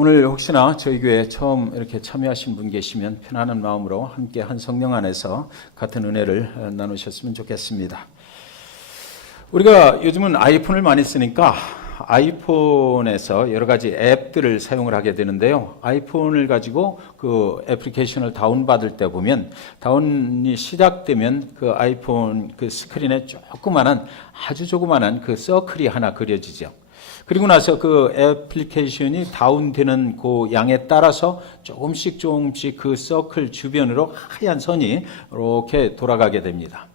오늘 혹시나 저희 교회에 처음 이렇게 참여하신 분 계시면 편안한 마음으로 함께 한 성령 안에서 같은 은혜를 나누셨으면 좋겠습니다. 우리가 요즘은 아이폰을 많이 쓰니까 아이폰에서 여러 가지 앱들을 사용을 하게 되는데요. 아이폰을 가지고 그 애플리케이션을 다운받을 때 보면 다운이 시작되면 그 아이폰 그 스크린에 아주 조그만한 그 서클이 하나 그려지죠. 그리고 나서 그 애플리케이션이 다운되는 그 양에 따라서 조금씩 그 서클 주변으로 하얀 선이 이렇게 돌아가게 됩니다.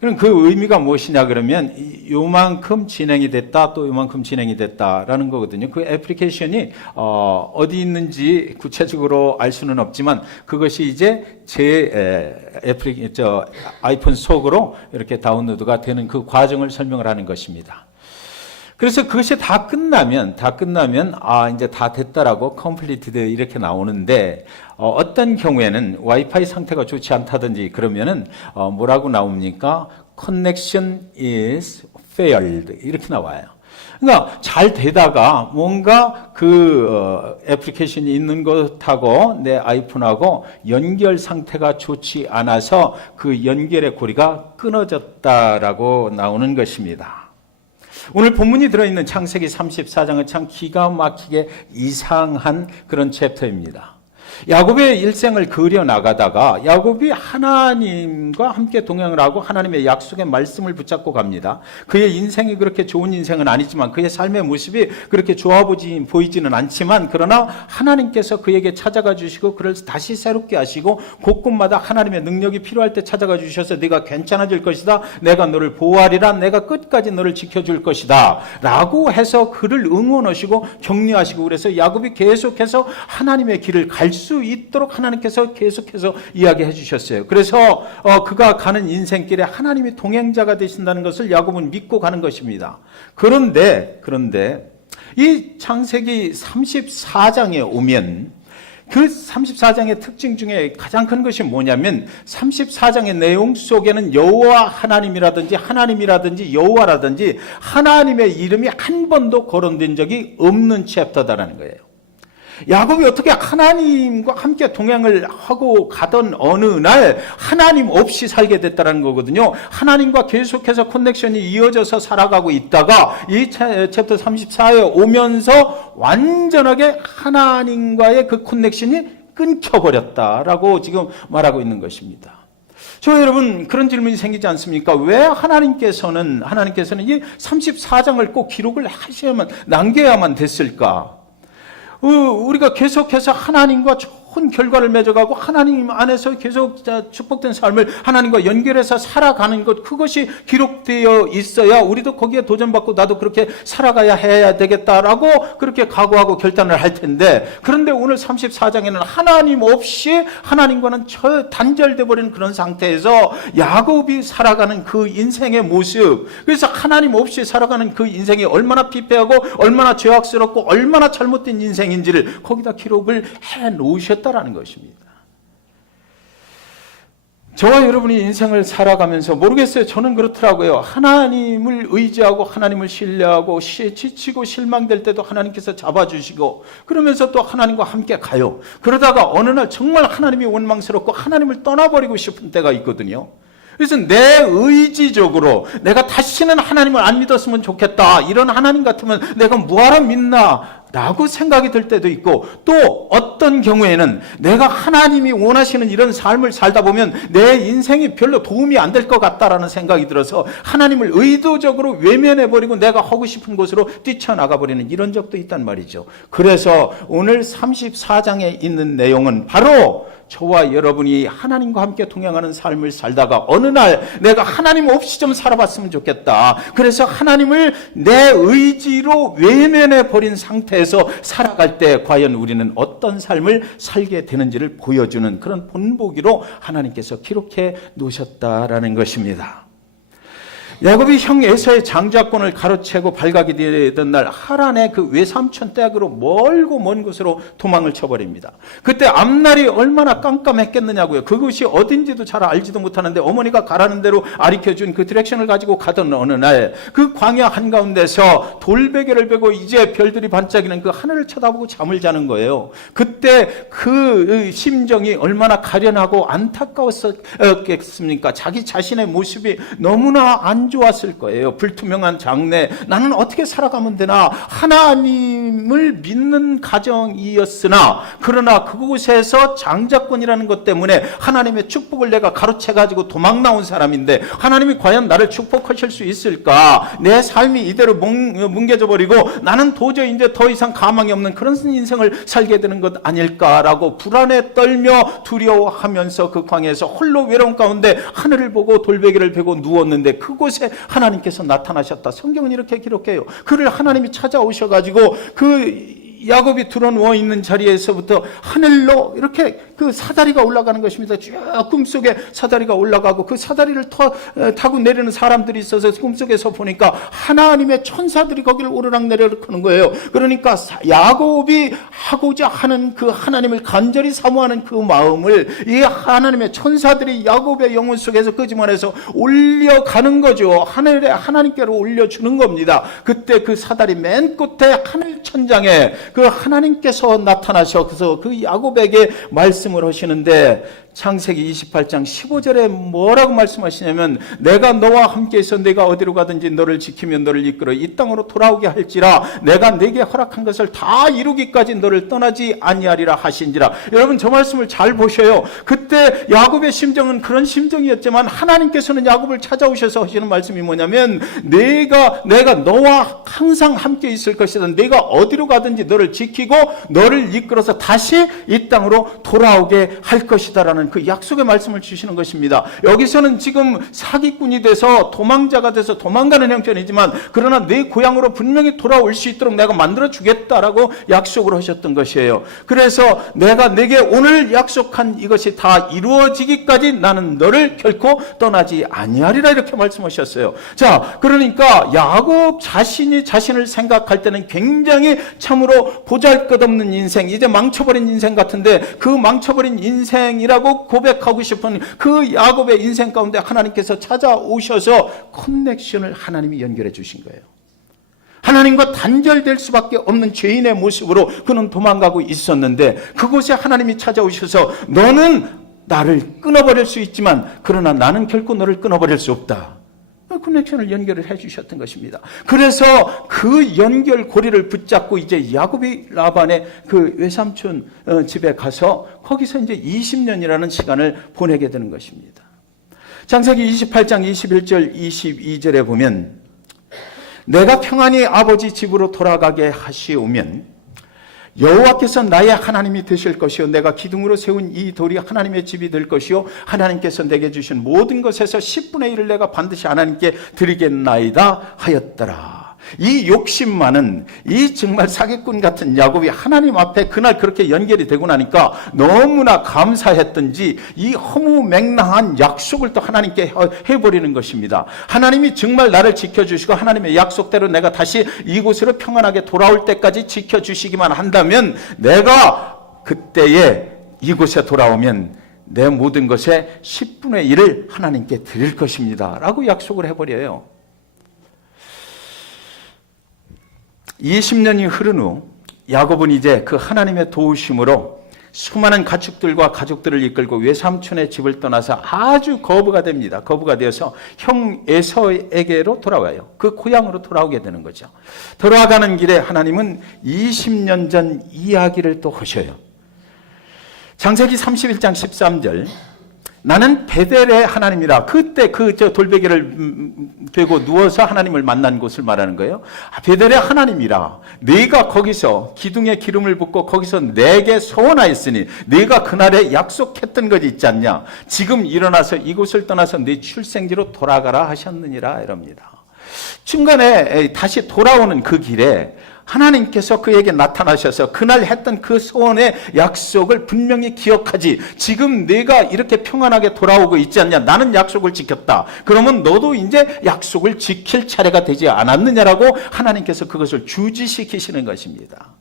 그럼 그 의미가 무엇이냐 그러면 요만큼 진행이 됐다 또 요만큼 진행이 됐다라는 거거든요. 그 애플리케이션이 어디 있는지 구체적으로 알 수는 없지만 그것이 이제 제 아이폰 속으로 이렇게 다운로드가 되는 그 과정을 설명을 하는 것입니다. 그래서 그것이 다 끝나면 이제 다 됐다라고 completed 이렇게 나오는데 어떤 경우에는 와이파이 상태가 좋지 않다든지 그러면은 뭐라고 나옵니까? Connection is failed 이렇게 나와요. 그러니까 잘 되다가 뭔가 그 애플리케이션이 있는 것하고 내 아이폰하고 연결 상태가 좋지 않아서 그 연결의 고리가 끊어졌다라고 나오는 것입니다. 오늘 본문이 들어있는 창세기 34장은 참 기가 막히게 이상한 그런 챕터입니다. 야곱의 일생을 그려나가다가 야곱이 하나님과 함께 동행을 하고 하나님의 약속의 말씀을 붙잡고 갑니다. 그의 인생이 그렇게 좋은 인생은 아니지만 그의 삶의 모습이 그렇게 좋아 보이지는 않지만 그러나 하나님께서 그에게 찾아가 주시고 그를 다시 새롭게 하시고 곳곳마다 하나님의 능력이 필요할 때 찾아가 주셔서 네가 괜찮아질 것이다. 내가 너를 보호하리라. 내가 끝까지 너를 지켜줄 것이다. 라고 해서 그를 응원하시고 격려하시고 그래서 야곱이 계속해서 하나님의 길을 갈 수 있도록 하나님께서 계속해서 이야기해 주셨어요. 그래서 그가 가는 인생길에 하나님이 동행자가 되신다는 것을 야곱은 믿고 가는 것입니다. 그런데 이 창세기 34장에 오면 그 34장의 특징 중에 가장 큰 것이 뭐냐면 34장의 내용 속에는 여호와 하나님이라든지 여호와라든지 하나님의 이름이 한 번도 거론된 적이 없는 챕터다라는 거예요. 야곱이 어떻게 하나님과 함께 동행을 하고 가던 어느 날 하나님 없이 살게 됐다는 거거든요. 하나님과 계속해서 커넥션이 이어져서 살아가고 있다가 이 챕터 34에 오면서 완전하게 하나님과의 그 커넥션이 끊겨버렸다라고 지금 말하고 있는 것입니다. 저 여러분 그런 질문이 생기지 않습니까? 왜 하나님께서는 이 34장을 꼭 기록을 남겨야만 됐을까? 우리가 계속해서 하나님과 좋은 결과를 맺어가고 하나님 안에서 계속 축복된 삶을 하나님과 연결해서 살아가는 것 그것이 기록되어 있어야 우리도 거기에 도전받고 나도 그렇게 살아가야 해야 되겠다라고 그렇게 각오하고 결단을 할 텐데 그런데 오늘 34장에는 하나님 없이 하나님과는 단절돼 버린 그런 상태에서 야곱이 살아가는 그 인생의 모습 그래서 하나님 없이 살아가는 그 인생이 얼마나 피폐하고 얼마나 죄악스럽고 얼마나 잘못된 인생인지를 거기다 기록을 해 놓으셨다라는 것입니다. 저와 여러분이 인생을 살아가면서 모르겠어요. 저는 그렇더라고요. 하나님을 의지하고 하나님을 신뢰하고 지치고 실망될 때도 하나님께서 잡아주시고 그러면서 또 하나님과 함께 가요. 그러다가 어느 날 정말 하나님이 원망스럽고 하나님을 떠나버리고 싶은 때가 있거든요. 그래서 내 의지적으로 내가 다시는 하나님을 안 믿었으면 좋겠다. 이런 하나님 같으면 내가 뭐하러 믿나? 라고 생각이 들 때도 있고 또 어떤 경우에는 내가 하나님이 원하시는 이런 삶을 살다 보면 내 인생이 별로 도움이 안 될 것 같다라는 생각이 들어서 하나님을 의도적으로 외면해버리고 내가 하고 싶은 곳으로 뛰쳐나가버리는 이런 적도 있단 말이죠. 그래서 오늘 34장에 있는 내용은 바로 저와 여러분이 하나님과 함께 동행하는 삶을 살다가 어느 날 내가 하나님 없이 좀 살아봤으면 좋겠다. 그래서 하나님을 내 의지로 외면해버린 상태에서 살아갈 때 과연 우리는 어떤 삶을 살게 되는지를 보여주는 그런 본보기로 하나님께서 기록해 놓으셨다라는 것입니다. 야곱이 형 에서의 장자권을 가로채고 발각이 되던 날 하란의 그 외삼촌 댁으로 멀고 먼 곳으로 도망을 쳐버립니다. 그때 앞날이 얼마나 깜깜했겠느냐고요. 그것이 어딘지도 잘 알지도 못하는데 어머니가 가라는 대로 가르쳐준 그 디렉션을 가지고 가던 어느 날 그 광야 한가운데서 돌베개를 베고 이제 별들이 반짝이는 그 하늘을 쳐다보고 잠을 자는 거예요. 그때 그 심정이 얼마나 가련하고 안타까웠겠습니까? 자기 자신의 모습이 너무나 안 좋았을 거예요. 불투명한 장래, 나는 어떻게 살아가면 되나? 하나님을 믿는 가정이었으나 그러나 그곳에서 장자권이라는 것 때문에 하나님의 축복을 내가 가로채가지고 도망 나온 사람인데 하나님이 과연 나를 축복하실 수 있을까? 내 삶이 이대로 뭉개져 버리고 나는 도저히 이제 더 이상 가망이 없는 그런 인생을 살게 되는 것 아닐까라고 불안에 떨며 두려워하면서 그 광야에서 홀로 외로운 가운데 하늘을 보고 돌베개를 베고 누웠는데 그곳에 하나님께서 나타나셨다. 성경은 이렇게 기록해요. 그를 하나님이 찾아오셔가지고 그 야곱이 드러누워 있는 자리에서부터 하늘로 이렇게 그 사다리가 올라가는 것입니다. 쭉 꿈속에 사다리가 올라가고 그 사다리를 타고 내리는 사람들이 있어서 꿈속에서 보니까 하나님의 천사들이 거기를 오르락내리락 하는 거예요. 그러니까 야곱이 하고자 하는 그 하나님을 간절히 사모하는 그 마음을 이 하나님의 천사들이 야곱의 영혼 속에서 끄집어내서 올려가는 거죠. 하늘에 하나님께로 올려주는 겁니다. 그때 그 사다리 맨 끝에 하늘 천장에 그 하나님께서 나타나셔서 그 야곱에게 말씀을 하시는데 창세기 28장 15절에 뭐라고 말씀하시냐면 내가 너와 함께 있어 내가 어디로 가든지 너를 지키며 너를 이끌어 이 땅으로 돌아오게 할지라 내가 내게 허락한 것을 다 이루기까지 너를 떠나지 아니하리라 하신지라. 여러분 저 말씀을 잘 보셔요. 그때 야곱의 심정은 그런 심정이었지만 하나님께서는 야곱을 찾아오셔서 하시는 말씀이 뭐냐면 내가 너와 항상 함께 있을 것이다. 내가 어디로 가든지 너를 지키고 너를 이끌어서 다시 이 땅으로 돌아오게 할 것이다라는 그 약속의 말씀을 주시는 것입니다. 여기서는 지금 사기꾼이 돼서 도망자가 돼서 도망가는 형편이지만 그러나 내 고향으로 분명히 돌아올 수 있도록 내가 만들어 주겠다라고 약속을 하셨던 것이에요. 그래서 내가 내게 오늘 약속한 이것이 다 이루어지기까지 나는 너를 결코 떠나지 아니하리라 이렇게 말씀하셨어요. 자, 그러니까 야곱 자신이 자신을 생각할 때는 굉장히 참으로 보잘것없는 인생, 이제 망쳐버린 인생 같은데 그 망쳐버린 인생이라고 고백하고 싶은 그 야곱의 인생 가운데 하나님께서 찾아오셔서 커넥션을 하나님이 연결해 주신 거예요. 하나님과 단절될 수밖에 없는 죄인의 모습으로 그는 도망가고 있었는데 그곳에 하나님이 찾아오셔서 너는 나를 끊어버릴 수 있지만 그러나 나는 결코 너를 끊어버릴 수 없다. 커넥션을 연결을 해주셨던 것입니다. 그래서 그 연결고리를 붙잡고 이제 야곱이 라반의 그 외삼촌 집에 가서 거기서 이제 20년이라는 시간을 보내게 되는 것입니다. 창세기 28장 21절 22절에 보면 내가 평안히 아버지 집으로 돌아가게 하시오면 여호와께서 나의 하나님이 되실 것이요 내가 기둥으로 세운 이 돌이 하나님의 집이 될 것이요 하나님께서 내게 주신 모든 것에서 10분의 1을 내가 반드시 하나님께 드리겠나이다 하였더라. 이 욕심 많은 이 정말 사기꾼 같은 야곱이 하나님 앞에 그날 그렇게 연결이 되고 나니까 너무나 감사했던지 이 허무맹랑한 약속을 또 하나님께 해버리는 것입니다. 하나님이 정말 나를 지켜주시고 하나님의 약속대로 내가 다시 이곳으로 평안하게 돌아올 때까지 지켜주시기만 한다면 내가 그때에 이곳에 돌아오면 내 모든 것의 10분의 1을 하나님께 드릴 것입니다 라고 약속을 해버려요. 20년이 흐른 후 야곱은 이제 그 하나님의 도우심으로 수많은 가축들과 가족들을 이끌고 외삼촌의 집을 떠나서 아주 거부가 됩니다. 거부가 되어서 형 에서에게로 돌아와요. 그 고향으로 돌아오게 되는 거죠. 돌아가는 길에 하나님은 20년 전 이야기를 또 하셔요. 창세기 31장 13절 나는 베델의 하나님이라. 그때 저 돌베개를 베고 누워서 하나님을 만난 곳을 말하는 거예요. 베델의 하나님이라. 네가 거기서 기둥에 기름을 붓고 거기서 내게 소원하였으니 네가 그날에 약속했던 것 있지 않냐. 지금 일어나서 이곳을 떠나서 네 출생지로 돌아가라 하셨느니라 이럽니다. 중간에 다시 돌아오는 그 길에 하나님께서 그에게 나타나셔서 그날 했던 그 소원의 약속을 분명히 기억하지. 지금 내가 이렇게 평안하게 돌아오고 있지 않냐. 나는 약속을 지켰다. 그러면 너도 이제 약속을 지킬 차례가 되지 않았느냐라고 하나님께서 그것을 주지시키시는 것입니다.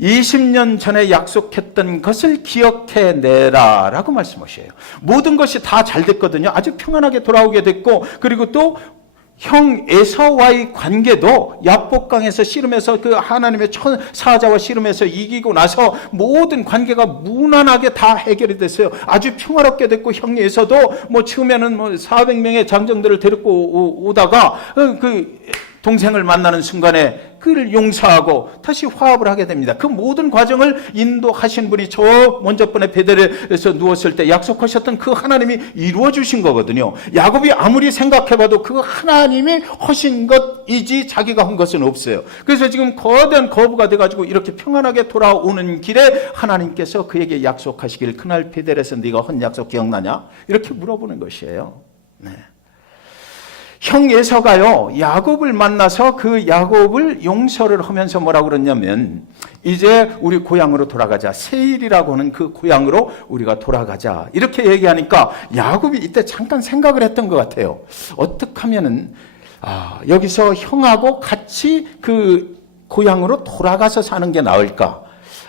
20년 전에 약속했던 것을 기억해내라 라고 말씀하셔요. 모든 것이 다 잘 됐거든요. 아주 평안하게 돌아오게 됐고, 그리고 또 형 에서와의 관계도 야복강에서 씨름해서 그 하나님의 사자와 씨름해서 이기고 나서 모든 관계가 무난하게 다 해결이 됐어요. 아주 평화롭게 됐고, 형 에서도 처음에는 400명의 장정들을 데리고 오다가 그 동생을 만나는 순간에 그를 용서하고 다시 화합을 하게 됩니다. 그 모든 과정을 인도하신 분이 저 먼저 번에 베델에서 누웠을 때 약속하셨던 그 하나님이 이루어 주신 거거든요. 야곱이 아무리 생각해봐도 그 하나님이 하신 것이지 자기가 한 것은 없어요. 그래서 지금 거대한 거부가 돼가지고 이렇게 평안하게 돌아오는 길에 하나님께서 그에게 약속하시길, 그날 베델에서 네가 한 약속 기억나냐? 이렇게 물어보는 것이에요. 네. 형 에서가요, 야곱을 만나서 그 야곱을 용서를 하면서 뭐라고 그러냐면, 이제 우리 고향으로 돌아가자. 세일이라고 하는 그 고향으로 우리가 돌아가자. 이렇게 얘기하니까 야곱이 이때 잠깐 생각을 했던 것 같아요. 어떻게 하면은, 여기서 형하고 같이 그 고향으로 돌아가서 사는 게 나을까?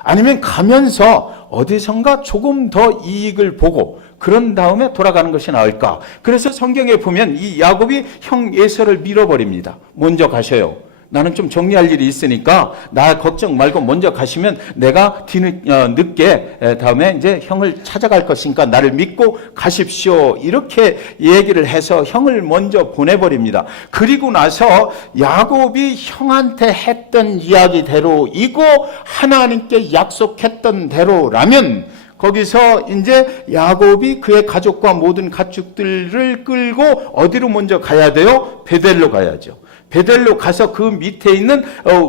아니면 가면서 어디선가 조금 더 이익을 보고 그런 다음에 돌아가는 것이 나을까? 그래서 성경에 보면 이 야곱이 형 에서를 밀어버립니다. 먼저 가셔요. 나는 좀 정리할 일이 있으니까 나 걱정 말고 먼저 가시면 내가 늦게 다음에 이제 형을 찾아갈 것이니까 나를 믿고 가십시오. 이렇게 얘기를 해서 형을 먼저 보내버립니다. 그리고 나서 야곱이 형한테 했던 이야기대로이고 하나님께 약속했던 대로라면 거기서 이제 야곱이 그의 가족과 모든 가축들을 끌고 어디로 먼저 가야 돼요? 베델로 가야죠. 베델로 가서 그 밑에 있는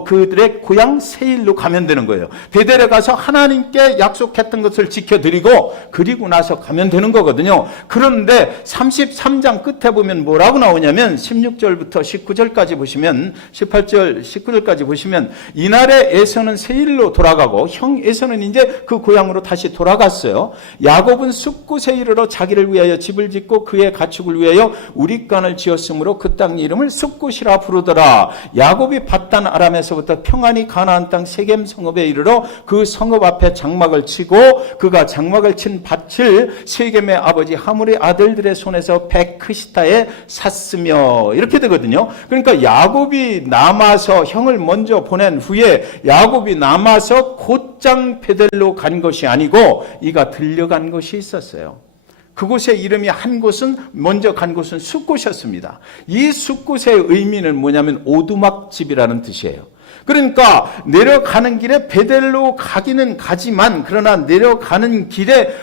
그들의 고향 세일로 가면 되는 거예요. 베델에 가서 하나님께 약속했던 것을 지켜드리고 그리고 나서 가면 되는 거거든요. 그런데 33장 끝에 보면 뭐라고 나오냐면 16절부터 19절까지 보시면 18절 19절까지 보시면 이날에 에서는 세일로 돌아가고 형 에서는 이제 그 고향으로 다시 돌아갔어요. 야곱은 숫곳에 이르러 자기를 위하여 집을 짓고 그의 가축을 위하여 우릿간을 지었으므로 그 땅 이름을 숫곳이라 부르더라. 야곱이 밧단 아람에서부터 평안히 가나안 땅 세겜 성읍에 이르러 그 성읍 앞에 장막을 치고 그가 장막을 친 밭을 세겜의 아버지 하물의 아들들의 손에서 베크시타에 샀으며 이렇게 되거든요. 그러니까 야곱이 남아서 형을 먼저 보낸 후에 야곱이 남아서 곧장 베델로 간 것이 아니고 이가 들려간 것이 있었어요. 그곳의 이름이 한 곳은 먼저 간 곳은 숫곳이었습니다. 이 숫곳의 의미는 뭐냐면 오두막집이라는 뜻이에요. 그러니까 내려가는 길에 베델로 가기는 가지만 그러나 내려가는 길에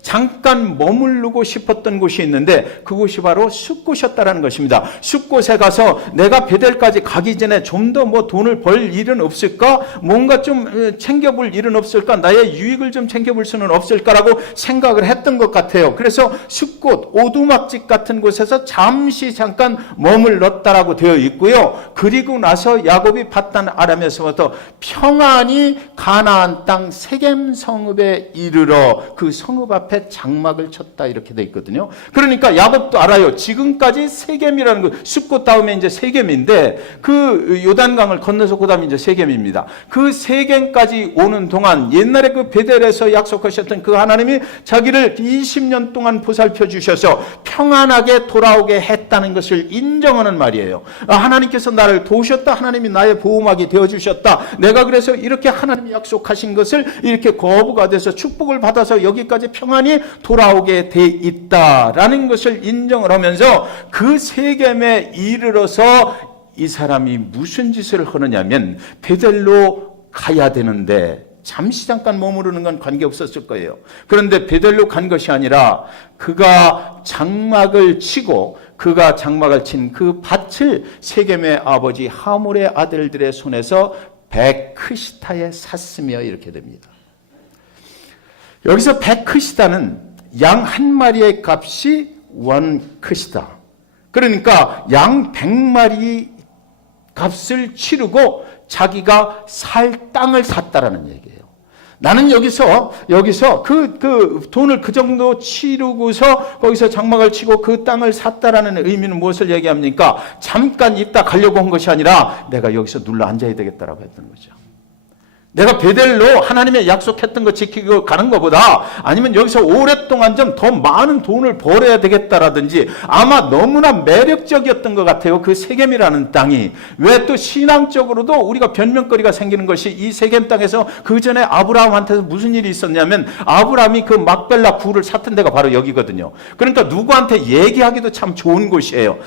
잠깐 머무르고 싶었던 곳이 있는데 그곳이 바로 숫곳이었다는 것입니다. 숫곳에 가서 내가 베델까지 가기 전에 좀 더 돈을 벌 일은 없을까? 뭔가 좀 챙겨볼 일은 없을까? 나의 유익을 좀 챙겨볼 수는 없을까라고 생각을 했던 것 같아요. 그래서 숫곳, 오두막집 같은 곳에서 잠깐 머물렀다라고 되어 있고요. 그리고 나서 야곱이 밧단 아람에서부터 평안히 가나안 땅 세겜 성읍에 이르러 그 성읍 앞에 장막을 쳤다 이렇게 돼 있거든요. 그러니까 야곱도 알아요. 지금까지 세겜이라는 거 숫곳 다음에 이제 세겜인데 그 요단강을 건너서 그다음에 이제 세겜입니다. 그 세겜까지 오는 동안 옛날에 그 베델에서 약속하셨던 그 하나님이 자기를 20년 동안 보살펴 주셔서 평안하게 돌아오게 했다는 것을 인정하는 말이에요. 하나님께서 나를 도우셨다. 하나님이 나의 보호막이 되어 주셨다. 내가 그래서 이렇게 하나님이 약속하신 것을 이렇게 거부가 돼서 축복을 받아서 여기까지 평안히 돌아오게 돼 있다라는 것을 인정을 하면서 그 세겜에 이르러서 이 사람이 무슨 짓을 하느냐면 베델로 가야 되는데 잠시 잠깐 머무르는 건 관계없었을 거예요. 그런데 베델로 간 것이 아니라 그가 장막을 치고 그가 장막을 친 그 밭을 세겜의 아버지 하물의 아들들의 손에서 베크시타에 샀으며 이렇게 됩니다. 여기서 베크시다는 양 한 마리의 값이 원크시다. 그러니까 양 100마리 값을 치르고 자기가 살 땅을 샀다라는 얘기예요. 나는 여기서 그 돈을 그 정도 치르고서 거기서 장막을 치고 그 땅을 샀다라는 의미는 무엇을 얘기합니까? 잠깐 있다 가려고 한 것이 아니라 내가 여기서 눌러 앉아야 되겠다라고 했던 거죠. 내가 베델로 하나님의 약속했던 거 지키고 가는 것보다 아니면 여기서 오랫동안 좀 더 많은 돈을 벌어야 되겠다라든지 아마 너무나 매력적이었던 것 같아요. 그 세겜이라는 땅이. 왜 또 신앙적으로도 우리가 변명거리가 생기는 것이 이 세겜 땅에서 그 전에 아브라함한테서 무슨 일이 있었냐면 아브라함이 그 막벨라 굴을 샀던 데가 바로 여기거든요. 그러니까 누구한테 얘기하기도 참 좋은 곳이에요.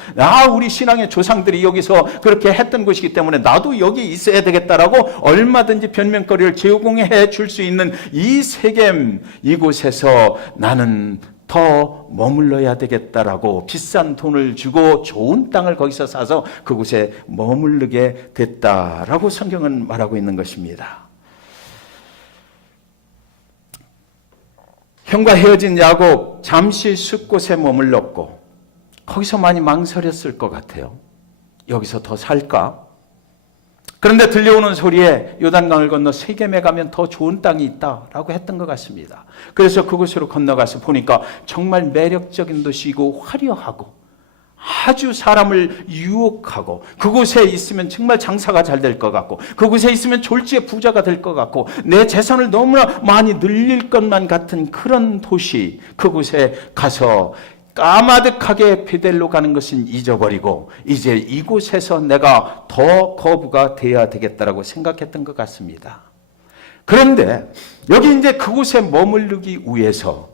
우리 신앙의 조상들이 여기서 그렇게 했던 곳이기 때문에 나도 여기 있어야 되겠다라고 얼마든지 변명거리를 제공해 줄 수 있는 이 세겜 이곳에서 나는 더 머물러야 되겠다라고 비싼 돈을 주고 좋은 땅을 거기서 사서 그곳에 머무르게 됐다라고 성경은 말하고 있는 것입니다. 형과 헤어진 야곱 잠시 숲곳에 머물렀고 거기서 많이 망설였을 것 같아요. 여기서 더 살까? 그런데 들려오는 소리에 요단강을 건너 세겜에 가면 더 좋은 땅이 있다라고 했던 것 같습니다. 그래서 그곳으로 건너가서 보니까 정말 매력적인 도시이고 화려하고 아주 사람을 유혹하고 그곳에 있으면 정말 장사가 잘 될 것 같고 그곳에 있으면 졸지에 부자가 될 것 같고 내 재산을 너무나 많이 늘릴 것만 같은 그런 도시, 그곳에 가서 까마득하게 베델로 가는 것은 잊어버리고 이제 이곳에서 내가 더 거부가 돼야 되겠다라고 생각했던 것 같습니다. 그런데 여기 이제 그곳에 머무르기 위해서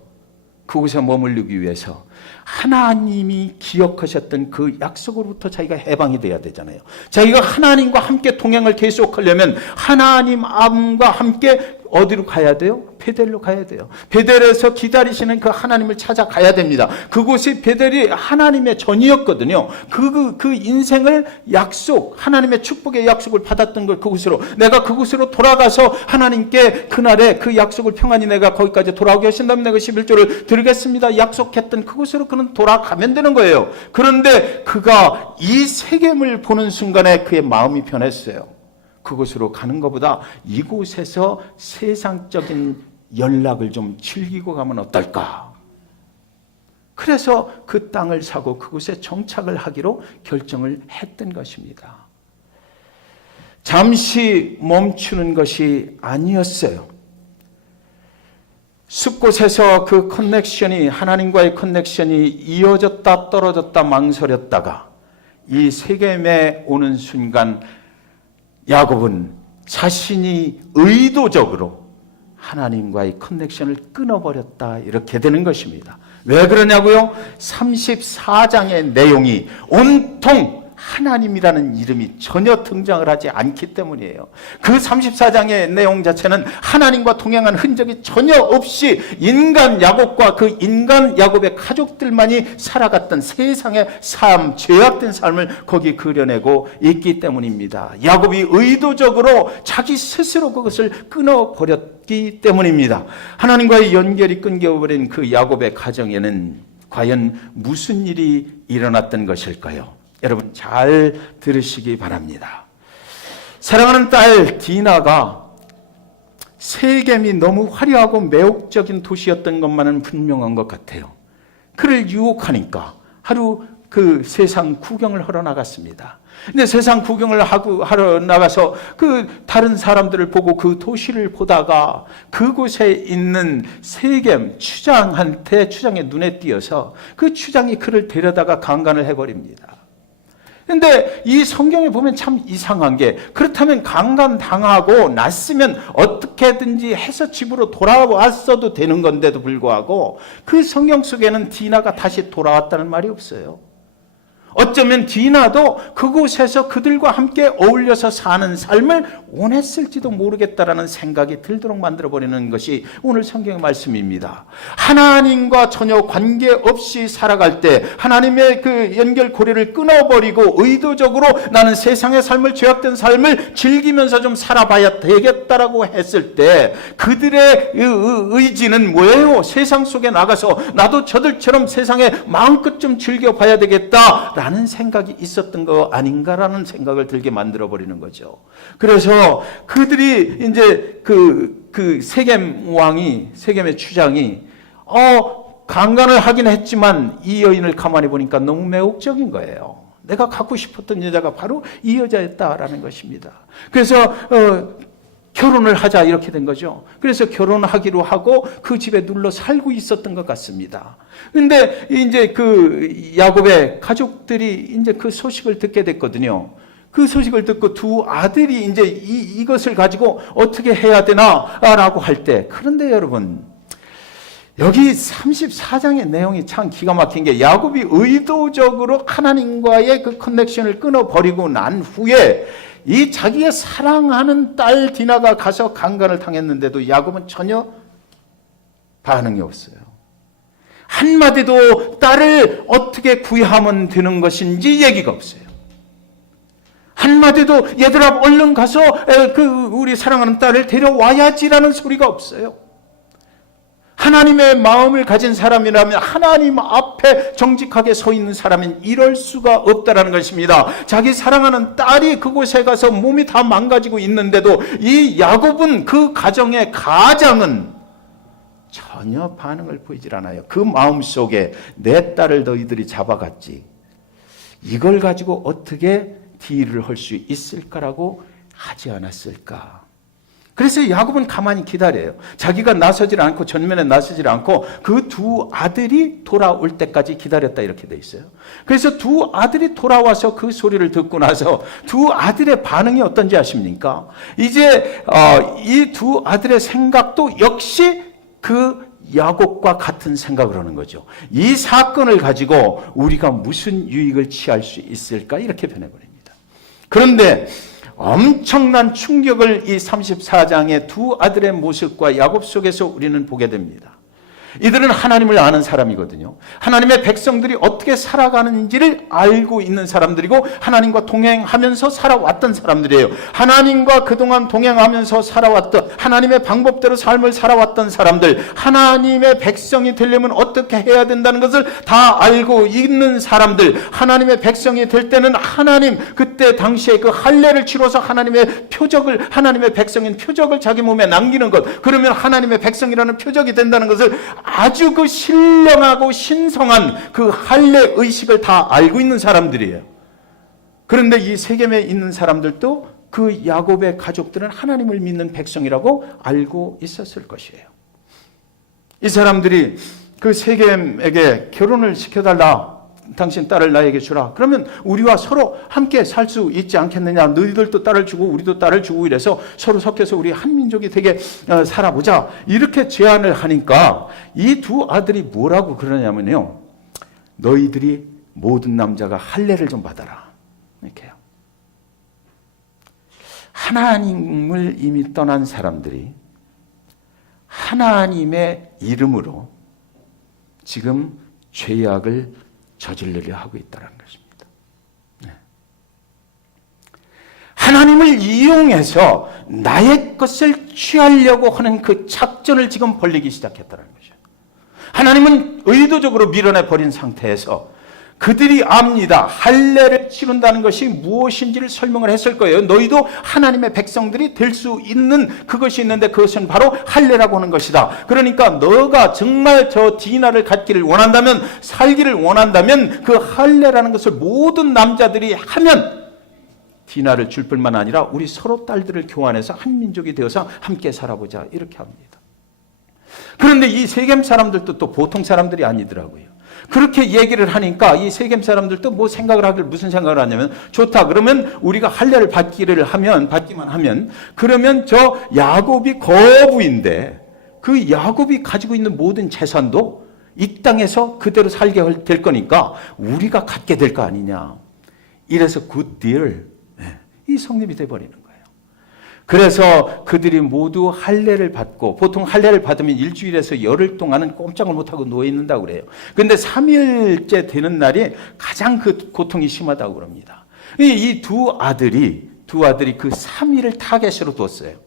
하나님이 기억하셨던 그 약속으로부터 자기가 해방이 돼야 되잖아요. 자기가 하나님과 함께 동행을 계속하려면 하나님과 함께 어디로 가야 돼요? 베델로 가야 돼요. 베델에서 기다리시는 그 하나님을 찾아가야 됩니다. 그곳이 베델이 하나님의 전이었거든요. 그 인생을 하나님의 축복의 약속을 받았던 걸 그곳으로, 내가 그곳으로 돌아가서 하나님께 그날에 그 약속을 평안히 내가 거기까지 돌아오게 하신다면 내가 11조를 드리겠습니다 약속했던 그곳으로 그는 돌아가면 되는 거예요. 그런데 그가 이 세겜을 보는 순간에 그의 마음이 변했어요. 그곳으로 가는 것보다 이곳에서 세상적인 연락을 좀 즐기고 가면 어떨까? 그래서 그 땅을 사고 그곳에 정착을 하기로 결정을 했던 것입니다. 잠시 멈추는 것이 아니었어요. 숲곳에서 그 하나님과의 커넥션이 이어졌다 떨어졌다 망설였다가 이 세겜에 오는 순간 야곱은 자신이 의도적으로 하나님과의 커넥션을 끊어버렸다 이렇게 되는 것입니다. 왜 그러냐고요? 34장의 내용이 온통 하나님이라는 이름이 전혀 등장을 하지 않기 때문이에요. 그 34장의 내용 자체는 하나님과 동행한 흔적이 전혀 없이 인간 야곱과 그 인간 야곱의 가족들만이 살아갔던 세상의 삶, 죄악된 삶을 거기 그려내고 있기 때문입니다. 야곱이 의도적으로 자기 스스로 그것을 끊어버렸기 때문입니다. 하나님과의 연결이 끊겨버린 그 야곱의 가정에는 과연 무슨 일이 일어났던 것일까요? 여러분 잘 들으시기 바랍니다. 사랑하는 딸 디나가 세겜이 너무 화려하고 매혹적인 도시였던 것만은 분명한 것 같아요. 그를 유혹하니까 하루 그 세상 구경을 하러 나갔습니다. 근데 세상 구경을 하러 나가서 그 다른 사람들을 보고 그 도시를 보다가 그곳에 있는 세겜 추장의 눈에 띄어서 그 추장이 그를 데려다가 강간을 해버립니다. 근데 이 성경에 보면 참 이상한 게, 그렇다면 강간당하고 났으면 어떻게든지 해서 집으로 돌아왔어도 되는 건데도 불구하고 그 성경 속에는 디나가 다시 돌아왔다는 말이 없어요. 어쩌면 디나도 그곳에서 그들과 함께 어울려서 사는 삶을 원했을지도 모르겠다라는 생각이 들도록 만들어버리는 것이 오늘 성경의 말씀입니다. 하나님과 전혀 관계없이 살아갈 때 하나님의 그 연결고리를 끊어버리고 의도적으로 나는 세상의 삶을, 죄악된 삶을 즐기면서 좀 살아봐야 되겠다라고 했을 때 그들의 의지는 뭐예요? 세상 속에 나가서 나도 저들처럼 세상에 마음껏 좀 즐겨봐야 되겠다 라는 생각이 있었던 거 아닌가라는 생각을 들게 만들어버리는 거죠. 그래서 그들이 이제 세겜 왕이, 세겜의 추장이, 강간을 하긴 했지만 이 여인을 가만히 보니까 너무 매혹적인 거예요. 내가 갖고 싶었던 여자가 바로 이 여자였다라는 것입니다. 그래서 결혼을 하자 이렇게 된 거죠. 그래서 결혼하기로 하고 그 집에 눌러 살고 있었던 것 같습니다. 근데 이제 야곱의 가족들이 이제 그 소식을 듣게 됐거든요. 그 소식을 듣고 두 아들이 이제 이것을 가지고 어떻게 해야 되나라고 할 때, 그런데 여러분, 여기 34장의 내용이 참 기가 막힌 게, 야곱이 의도적으로 하나님과의 그 커넥션을 끊어버리고 난 후에 이 자기가 사랑하는 딸 디나가 가서 강간을 당했는데도 야곱은 전혀 반응이 없어요. 한마디도 딸을 어떻게 구해하면 되는 것인지 얘기가 없어요. 한마디도 얘들아 얼른 가서 우리 사랑하는 딸을 데려와야지라는 소리가 없어요. 하나님의 마음을 가진 사람이라면, 하나님 앞에 정직하게 서 있는 사람은 이럴 수가 없다라는 것입니다. 자기 사랑하는 딸이 그곳에 가서 몸이 다 망가지고 있는데도 이 야곱은, 그 가정의 가장은 전혀 반응을 보이질 않아요. 그 마음속에 내 딸을 너희들이 잡아갔지, 이걸 가지고 어떻게 딜을 할 수 있을까라고 하지 않았을까. 그래서 야곱은 가만히 기다려요. 자기가 나서질 않고, 전면에 나서질 않고 그 두 아들이 돌아올 때까지 기다렸다 이렇게 돼 있어요. 그래서 두 아들이 돌아와서 그 소리를 듣고 나서 두 아들의 반응이 어떤지 아십니까? 이제 이 두 아들의 생각도 역시 그 야곱과 같은 생각을 하는 거죠. 이 사건을 가지고 우리가 무슨 유익을 취할 수 있을까 이렇게 변해버립니다. 그런데 엄청난 충격을 이 34장의 두 아들의 모습과 야곱 속에서 우리는 보게 됩니다. 이들은 하나님을 아는 사람이거든요. 하나님의 백성들이 어떻게 살아가는지를 알고 있는 사람들이고 하나님과 동행하면서 살아왔던 사람들이에요. 하나님과 그동안 동행하면서 살아왔던, 하나님의 방법대로 삶을 살아왔던 사람들, 하나님의 백성이 되려면 어떻게 해야 된다는 것을 다 알고 있는 사람들, 하나님의 백성이 될 때는 하나님, 그때 당시에 그 할례를 치러서 하나님의 표적을, 하나님의 백성인 표적을 자기 몸에 남기는 것, 그러면 하나님의 백성이라는 표적이 된다는 것을 아주 그 신령하고 신성한 그 할례 의식을 다 알고 있는 사람들이에요. 그런데 이 세겜에 있는 사람들도 그 야곱의 가족들은 하나님을 믿는 백성이라고 알고 있었을 것이에요. 이 사람들이 그 세겜에게 결혼을 시켜달라, 당신 딸을 나에게 주라. 그러면 우리와 서로 함께 살 수 있지 않겠느냐. 너희들도 딸을 주고 우리도 딸을 주고 이래서 서로 섞여서 우리 한 민족이 되게 살아보자. 이렇게 제안을 하니까 이 두 아들이 뭐라고 그러냐면요, 너희들이 모든 남자가 할례를 좀 받아라. 이렇게요. 하나님을 이미 떠난 사람들이 하나님의 이름으로 지금 죄악을 저지르려 하고 있다는 것입니다. 네. 하나님을 이용해서 나의 것을 취하려고 하는 그 작전을 지금 벌리기 시작했다는 거죠. 하나님은 의도적으로 밀어내 버린 상태에서 그들이 압니다. 할례를 치른다는 것이 무엇인지를 설명을 했을 거예요. 너희도 하나님의 백성들이 될 수 있는 그것이 있는데 그것은 바로 할례라고 하는 것이다. 그러니까 너가 정말 저 디나를 갖기를 원한다면, 살기를 원한다면 그 할례라는 것을 모든 남자들이 하면 디나를 줄 뿐만 아니라 우리 서로 딸들을 교환해서 한 민족이 되어서 함께 살아보자 이렇게 합니다. 그런데 이 세겜 사람들도 또 보통 사람들이 아니더라고요. 그렇게 얘기를 하니까 이 세겜 사람들도 뭐 생각을 하길, 무슨 생각을 하냐면, 좋다, 그러면 우리가 할례를 받기만 하면 그러면 저 야곱이 거부인데 그 야곱이 가지고 있는 모든 재산도 이 땅에서 그대로 살게 될 거니까 우리가 갖게 될 거 아니냐. 이래서 굿딜, 이 성립이 돼버리는 거예요. 그래서 그들이 모두 할례를 받고, 보통 할례를 받으면 일주일에서 열흘 동안은 꼼짝을 못하고 누워있는다고 그래요. 그런데 3일째 되는 날이 가장 그 고통이 심하다고 그럽니다. 이 두 아들이 그 3일을 타겟으로 뒀어요.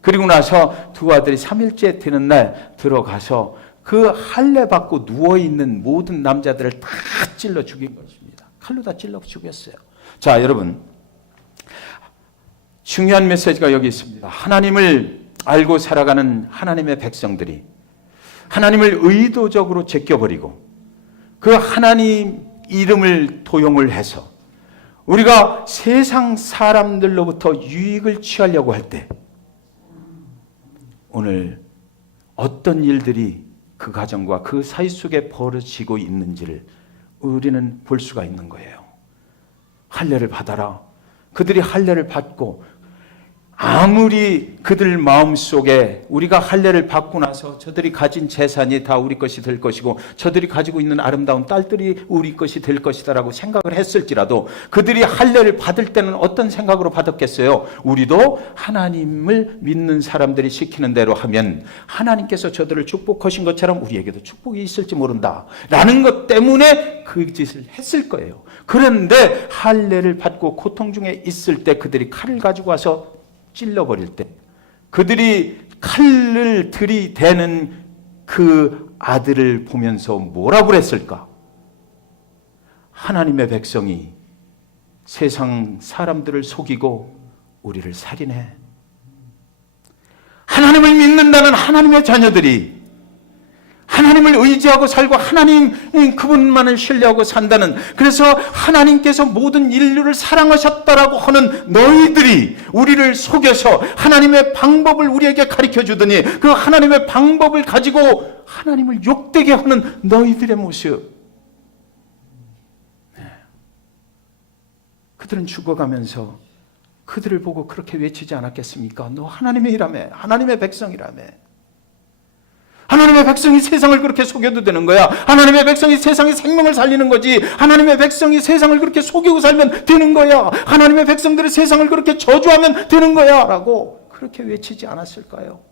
그리고 나서 두 아들이 3일째 되는 날 들어가서 그 할례 받고 누워있는 모든 남자들을 다 찔러 죽인 것입니다. 칼로 다 찔러 죽였어요. 자, 여러분, 중요한 메시지가 여기 있습니다. 하나님을 알고 살아가는 하나님의 백성들이 하나님을 의도적으로 제껴버리고 그 하나님 이름을 도용을 해서 우리가 세상 사람들로부터 유익을 취하려고 할 때 오늘 어떤 일들이 그 가정과 그 사이 속에 벌어지고 있는지를 우리는 볼 수가 있는 거예요. 할례를 받아라. 그들이 할례를 받고 아무리 그들 마음속에 우리가 할례를 받고 나서 저들이 가진 재산이 다 우리 것이 될 것이고 저들이 가지고 있는 아름다운 딸들이 우리 것이 될 것이다라고 생각을 했을지라도 그들이 할례를 받을 때는 어떤 생각으로 받았겠어요? 우리도 하나님을 믿는 사람들이 시키는 대로 하면 하나님께서 저들을 축복하신 것처럼 우리에게도 축복이 있을지 모른다 라는 것 때문에 그 짓을 했을 거예요. 그런데 할례를 받고 고통 중에 있을 때 그들이 칼을 가지고 와서 찔러버릴 때 그들이 칼을 들이대는 그 아들을 보면서 뭐라고 그랬을까? 하나님의 백성이 세상 사람들을 속이고 우리를 살인해. 하나님을 믿는다는 하나님의 자녀들이 하나님을 의지하고 살고 하나님 그분만을 신뢰하고 산다는, 그래서 하나님께서 모든 인류를 사랑하셨다라고 하는 너희들이 우리를 속여서 하나님의 방법을 우리에게 가르쳐 주더니 그 하나님의 방법을 가지고 하나님을 욕되게 하는 너희들의 모습. 그들은 죽어가면서 그들을 보고 그렇게 외치지 않았겠습니까? 너 하나님의 일하며 하나님의 백성이라며. 하나님의 백성이 세상을 그렇게 속여도 되는 거야. 하나님의 백성이 세상의 생명을 살리는 거지. 하나님의 백성이 세상을 그렇게 속이고 살면 되는 거야. 하나님의 백성들이 세상을 그렇게 저주하면 되는 거야 라고 그렇게 외치지 않았을까요?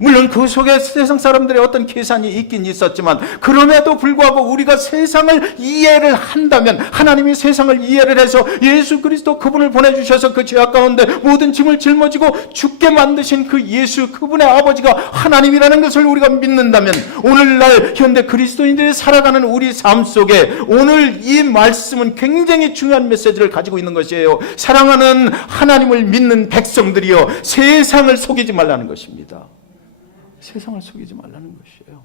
물론 그 속에 세상 사람들의 어떤 계산이 있긴 있었지만 그럼에도 불구하고 우리가 세상을 이해를 한다면, 하나님이 세상을 이해를 해서 예수 그리스도 그분을 보내주셔서 그 죄악 가운데 모든 짐을 짊어지고 죽게 만드신 그 예수, 그분의 아버지가 하나님이라는 것을 우리가 믿는다면 오늘날 현대 그리스도인들이 살아가는 우리 삶 속에 오늘 이 말씀은 굉장히 중요한 메시지를 가지고 있는 것이에요. 사랑하는 하나님을 믿는 백성들이여, 세상을 속이지 말라는 것입니다. 세상을 속이지 말라는 것이에요.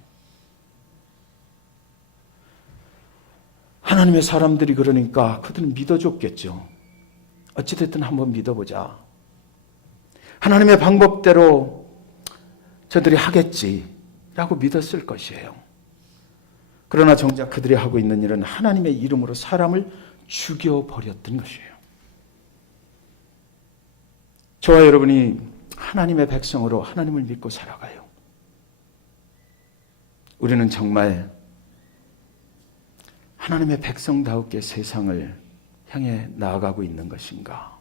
하나님의 사람들이 그러니까 그들은 믿어줬겠죠. 어찌됐든 한번 믿어보자. 하나님의 방법대로 저들이 하겠지라고 믿었을 것이에요. 그러나 정작 그들이 하고 있는 일은 하나님의 이름으로 사람을 죽여버렸던 것이에요. 저와 여러분이 하나님의 백성으로 하나님을 믿고 살아가요. 우리는 정말 하나님의 백성다우게 세상을 향해 나아가고 있는 것인가?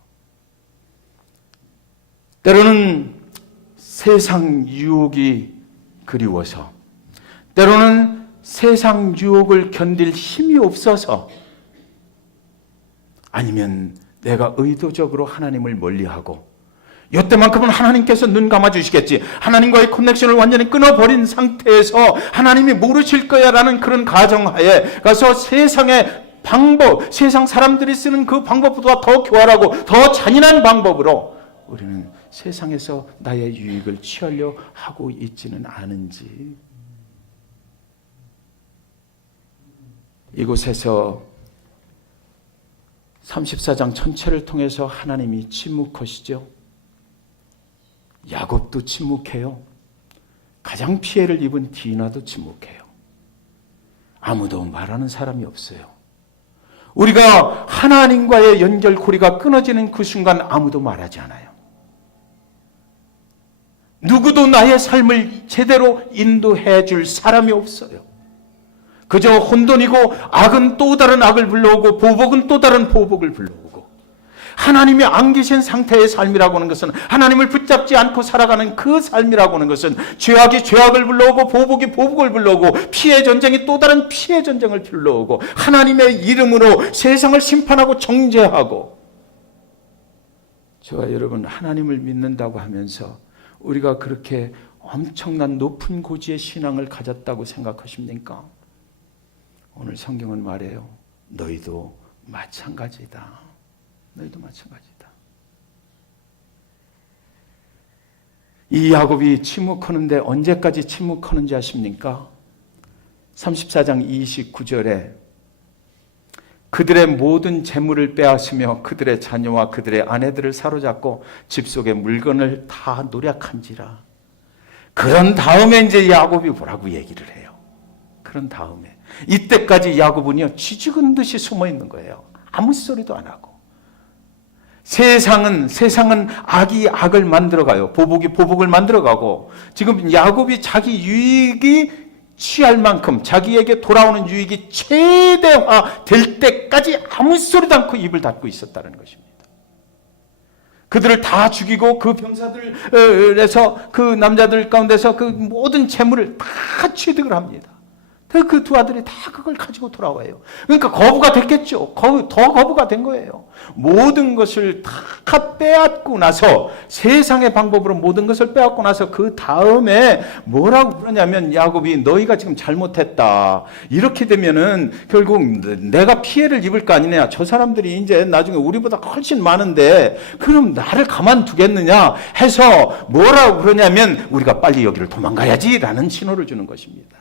때로는 세상 유혹이 그리워서, 때로는 세상 유혹을 견딜 힘이 없어서, 아니면 내가 의도적으로 하나님을 멀리하고 이때만큼은 하나님께서 눈 감아주시겠지, 하나님과의 커넥션을 완전히 끊어버린 상태에서 하나님이 모르실 거야 라는 그런 가정하에 가서 세상의 방법, 세상 사람들이 쓰는 그 방법보다 더 교활하고 더 잔인한 방법으로 우리는 세상에서 나의 유익을 취하려 하고 있지는 않은지. 이곳에서 34장 전체를 통해서 하나님이 침묵하시죠. 야곱도 침묵해요. 가장 피해를 입은 디나도 침묵해요. 아무도 말하는 사람이 없어요. 우리가 하나님과의 연결고리가 끊어지는 그 순간 아무도 말하지 않아요. 누구도 나의 삶을 제대로 인도해 줄 사람이 없어요. 그저 혼돈이고 악은 또 다른 악을 불러오고 보복은 또 다른 보복을 불러오고, 하나님이 안 계신 상태의 삶이라고 하는 것은, 하나님을 붙잡지 않고 살아가는 그 삶이라고 하는 것은 죄악이 죄악을 불러오고 보복이 보복을 불러오고 피해 전쟁이 또 다른 피해 전쟁을 불러오고 하나님의 이름으로 세상을 심판하고 정죄하고. 저와 여러분, 하나님을 믿는다고 하면서 우리가 그렇게 엄청난 높은 고지의 신앙을 가졌다고 생각하십니까? 오늘 성경은 말해요. 너희도 마찬가지다. 너희도 마찬가지다. 이 야곱이 침묵하는데 언제까지 침묵하는지 아십니까? 34장 29절에 그들의 모든 재물을 빼앗으며 그들의 자녀와 그들의 아내들을 사로잡고 집 속의 물건을 다 노략한지라. 그런 다음에 이제 야곱이 뭐라고 얘기를 해요. 그런 다음에 이때까지 야곱은요 쥐죽은 듯이 숨어 있는 거예요. 아무 소리도 안 하고. 세상은 악이 악을 만들어가요. 보복이 보복을 만들어가고, 지금 야곱이 자기 유익이 취할 만큼 자기에게 돌아오는 유익이 최대화 될 때까지 아무 소리도 않고 입을 닫고 있었다는 것입니다. 그들을 다 죽이고 그 병사들에서 그 남자들 가운데서 그 모든 재물을 다 취득을 합니다. 그 두 아들이 다 그걸 가지고 돌아와요. 그러니까 거부가 됐겠죠. 더 거부가 된 거예요. 모든 것을 다 빼앗고 나서, 세상의 방법으로 모든 것을 빼앗고 나서 그 다음에 뭐라고 그러냐면, 야곱이 너희가 지금 잘못했다. 이렇게 되면은 결국 내가 피해를 입을 거 아니냐. 저 사람들이 이제 나중에 우리보다 훨씬 많은데 그럼 나를 가만두겠느냐 해서 뭐라고 그러냐면, 우리가 빨리 여기를 도망가야지라는 신호를 주는 것입니다.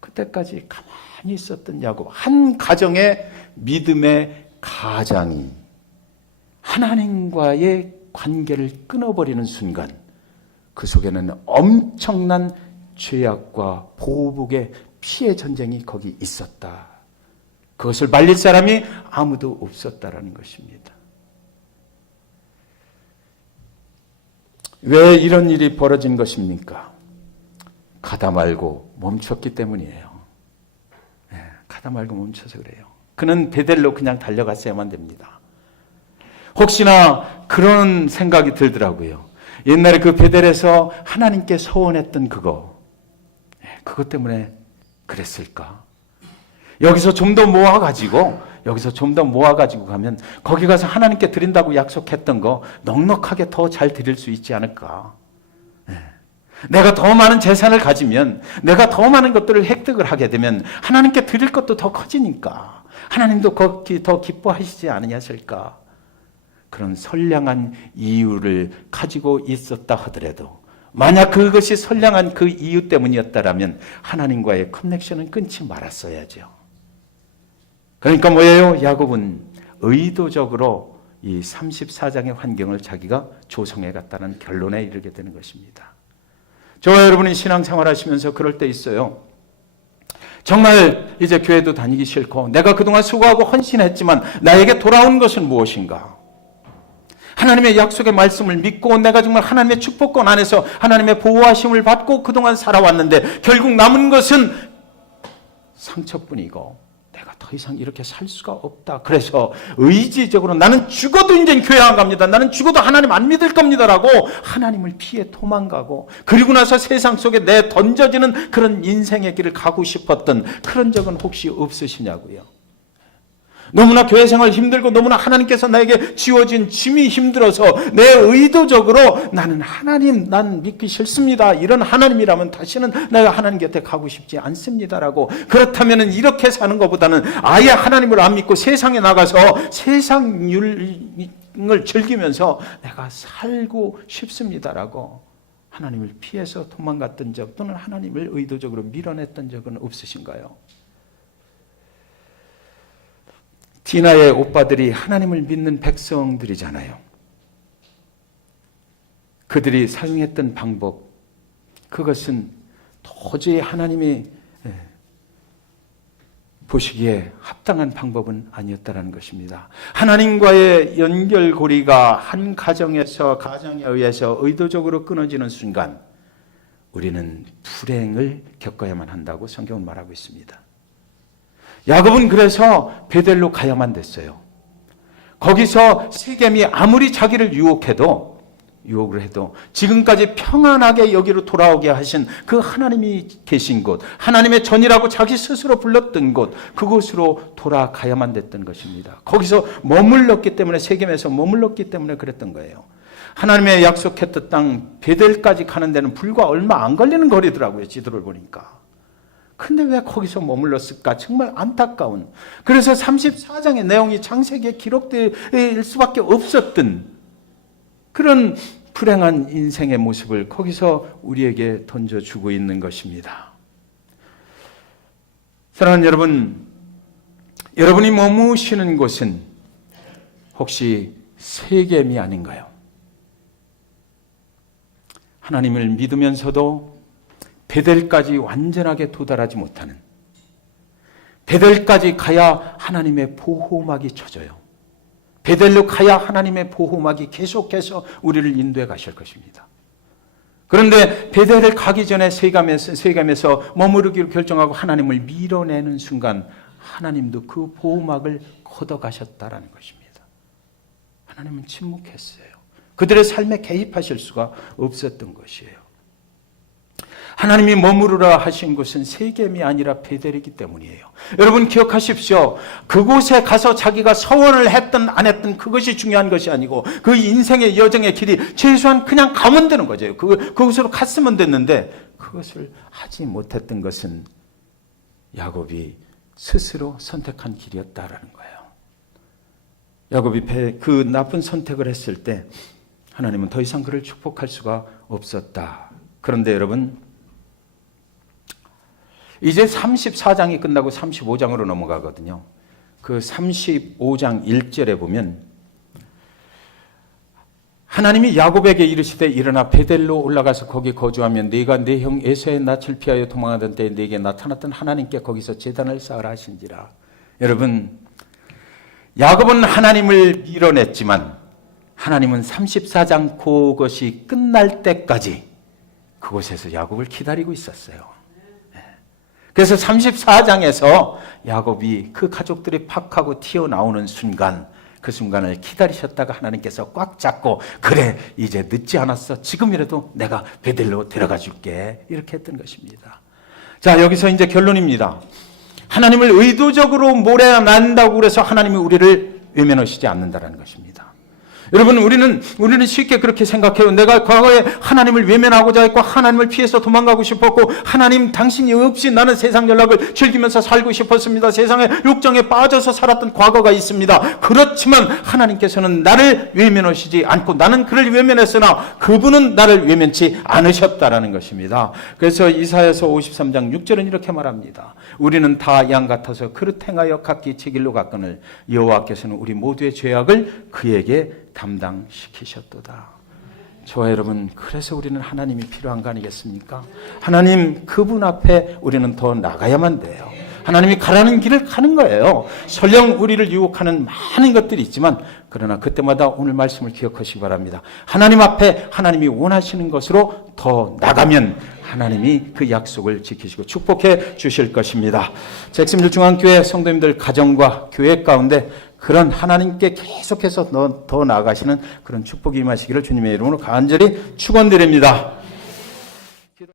그때까지 가만히 있었던 야곱, 한 가정의 믿음의 가장이 하나님과의 관계를 끊어버리는 순간, 그 속에는 엄청난 죄악과 보복의 피해 전쟁이 거기 있었다. 그것을 말릴 사람이 아무도 없었다라는 것입니다. 왜 이런 일이 벌어진 것입니까? 가다 말고 멈췄기 때문이에요. 가다 말고 멈춰서 그래요. 그는 베델로 그냥 달려갔어야만 됩니다. 혹시나 그런 생각이 들더라고요. 옛날에 그 베델에서 하나님께 서원했던 그것 때문에 그랬을까? 여기서 좀 더 모아가지고 가면 거기 가서 하나님께 드린다고 약속했던 거 넉넉하게 더 잘 드릴 수 있지 않을까? 내가 더 많은 재산을 가지면, 내가 더 많은 것들을 획득을 하게 되면 하나님께 드릴 것도 더 커지니까 하나님도 더 기뻐하시지 않으셨을까? 그런 선량한 이유를 가지고 있었다 하더라도, 만약 그것이 선량한 그 이유 때문이었다라면 하나님과의 커넥션은 끊지 말았어야죠. 그러니까 뭐예요? 야곱은 의도적으로 이 34장의 환경을 자기가 조성해 갔다는 결론에 이르게 되는 것입니다. 저와 여러분이 신앙생활 하시면서 그럴 때 있어요. 정말 이제 교회도 다니기 싫고 내가 그동안 수고하고 헌신했지만 나에게 돌아온 것은 무엇인가? 하나님의 약속의 말씀을 믿고 내가 정말 하나님의 축복권 안에서 하나님의 보호하심을 받고 그동안 살아왔는데 결국 남은 것은 상처뿐이고 내가 더 이상 이렇게 살 수가 없다. 그래서 의지적으로 나는 죽어도 이제 교회 안 갑니다. 나는 죽어도 하나님 안 믿을 겁니다라고 하나님을 피해 도망가고, 그리고 나서 세상 속에 내 던져지는 그런 인생의 길을 가고 싶었던 그런 적은 혹시 없으시냐고요. 너무나 교회 생활 힘들고 너무나 하나님께서 나에게 지워진 짐이 힘들어서 내 의도적으로 나는 하나님 난 믿기 싫습니다. 이런 하나님이라면 다시는 내가 하나님 곁에 가고 싶지 않습니다라고, 그렇다면 이렇게 사는 것보다는 아예 하나님을 안 믿고 세상에 나가서 세상 율을 즐기면서 내가 살고 싶습니다라고 하나님을 피해서 도망갔던 적, 또는 하나님을 의도적으로 밀어냈던 적은 없으신가요? 디나의 오빠들이 하나님을 믿는 백성들이잖아요. 그들이 사용했던 방법, 그것은 도저히 하나님이 보시기에 합당한 방법은 아니었다는 것입니다. 하나님과의 연결고리가 한 가정에 의해서 의도적으로 끊어지는 순간 우리는 불행을 겪어야만 한다고 성경은 말하고 있습니다. 야곱은 그래서 베델로 가야만 됐어요. 거기서 세겜이 아무리 자기를 유혹을 해도 지금까지 평안하게 여기로 돌아오게 하신 그 하나님이 계신 곳, 하나님의 전이라고 자기 스스로 불렀던 곳, 그곳으로 돌아가야만 됐던 것입니다. 거기서 머물렀기 때문에, 세겜에서 머물렀기 때문에 그랬던 거예요. 하나님의 약속했던 땅 베델까지 가는 데는 불과 얼마 안 걸리는 거리더라고요, 지도를 보니까. 근데 왜 거기서 머물렀을까? 정말 안타까운. 그래서 34장의 내용이 창세기에 기록될 수밖에 없었던 그런 불행한 인생의 모습을 거기서 우리에게 던져주고 있는 것입니다. 사랑하는 여러분, 여러분이 머무시는 곳은 혹시 세겜이 아닌가요? 하나님을 믿으면서도 베델까지 완전하게 도달하지 못하는, 베델까지 가야 하나님의 보호막이 쳐져요. 베델로 가야 하나님의 보호막이 계속해서 우리를 인도해 가실 것입니다. 그런데 베델을 가기 전에 세겜에서 머무르기로 결정하고 하나님을 밀어내는 순간 하나님도 그 보호막을 걷어가셨다라는 것입니다. 하나님은 침묵했어요. 그들의 삶에 개입하실 수가 없었던 것이에요. 하나님이 머무르라 하신 곳은 세겜이 아니라 베델이기 때문이에요. 여러분 기억하십시오. 그곳에 가서 자기가 서원을 했든 안 했든 그것이 중요한 것이 아니고 그 인생의 여정의 길이 최소한 그냥 가면 되는 거죠. 그곳으로 갔으면 됐는데 그것을 하지 못했던 것은 야곱이 스스로 선택한 길이었다라는 거예요. 야곱이 그 나쁜 선택을 했을 때 하나님은 더 이상 그를 축복할 수가 없었다. 그런데 여러분, 이제 34장이 끝나고 35장으로 넘어가거든요. 그 35장 1절에 보면 하나님이 야곱에게 이르시되 일어나 베델로 올라가서 거기 거주하면 네가 네 형 에서의 낯을 피하여 도망하던 때에 네게 나타났던 하나님께 거기서 제단을 쌓으라 하신지라. 여러분, 야곱은 하나님을 밀어냈지만 하나님은 34장 그것이 끝날 때까지 그곳에서 야곱을 기다리고 있었어요. 그래서 34장에서 야곱이 그 가족들이 팍하고 튀어나오는 순간, 그 순간을 기다리셨다가 하나님께서 꽉 잡고 그래 이제 늦지 않았어, 지금이라도 내가 베델로 데려가 줄게, 이렇게 했던 것입니다. 자, 여기서 이제 결론입니다. 하나님을 의도적으로 몰아낸다고 그래서 하나님이 우리를 외면하시지 않는다는 것입니다. 여러분, 우리는 쉽게 그렇게 생각해요. 내가 과거에 하나님을 외면하고자 했고 하나님을 피해서 도망가고 싶었고 하나님 당신이 없이 나는 세상 연락을 즐기면서 살고 싶었습니다. 세상의 욕정에 빠져서 살았던 과거가 있습니다. 그렇지만 하나님께서는 나를 외면하시지 않고 나는 그를 외면했으나 그분은 나를 외면치 않으셨다라는 것입니다. 그래서 이사야서 53장 6절은 이렇게 말합니다. 우리는 다 양 같아서 그릇 행하여 각기 제 길로 갔거늘 여호와께서는 우리 모두의 죄악을 그에게 담당시키셨도다. 저와 여러분, 그래서 우리는 하나님이 필요한 거 아니겠습니까? 하나님 그분 앞에 우리는 더 나가야만 돼요. 하나님이 가라는 길을 가는 거예요. 설령 우리를 유혹하는 많은 것들이 있지만 그러나 그때마다 오늘 말씀을 기억하시기 바랍니다. 하나님 앞에 하나님이 원하시는 것으로 더 나가면 하나님이 그 약속을 지키시고 축복해 주실 것입니다. 잭슨빌 중앙교회 성도님들 가정과 교회 가운데 그런 하나님께 계속해서 더 나아가시는 그런 축복이 임하시기를 주님의 이름으로 간절히 축원드립니다.